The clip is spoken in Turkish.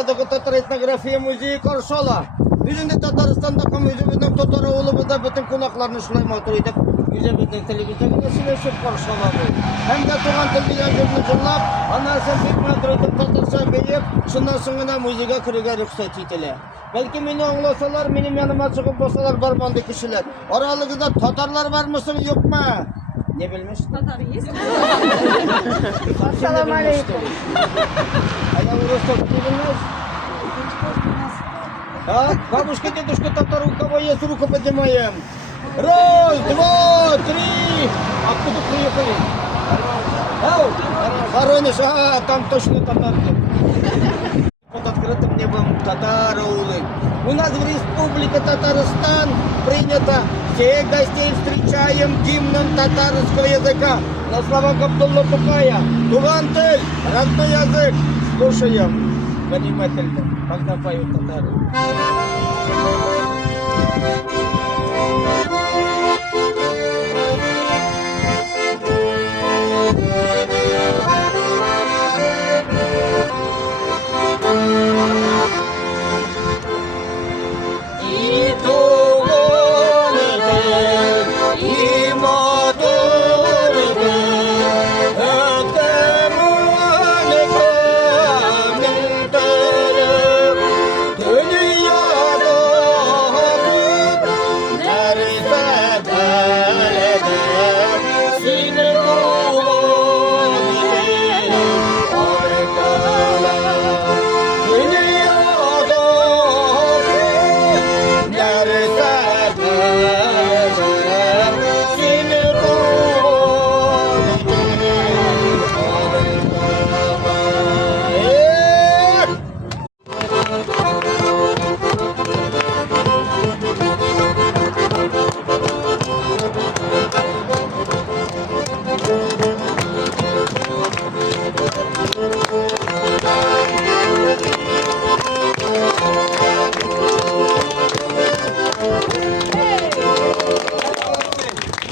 Москвадагы татар этнография музейі Коршола. Бүгінде Татарстандагы музейдің татар ауылыбызда бүтін қонақтарны шулай матур етіп, музейдің телевизорында сөйлесіп Коршола бұл. Hem de туған тілдегі жүрді жырлап, анасын бек матур етіп татарша бейіп, шындан соңына музейге кіруге рұқсат етілі. Belki meni anlasalar, benim yanıma çıkıp basalar barbandı kişiler. Aralıkta Tatarlar var mısın yok mu? Ne bilmiş? Tatarıyız. Assalamu alaikum. Aya Ростов bilmez. А, бабушка, дедушка, татар, у кого есть, руку поднимаем. Раз, два, три. Откуда приехали? Воронеж, там точно татарки. Под открытым небом татараулы. У нас в республике Татарстан принято всех гостей встречаем гимном татарского языка. На словах Абдулла Тукая. Тугантель, родной язык. Слушаем внимательно, когда поют татары.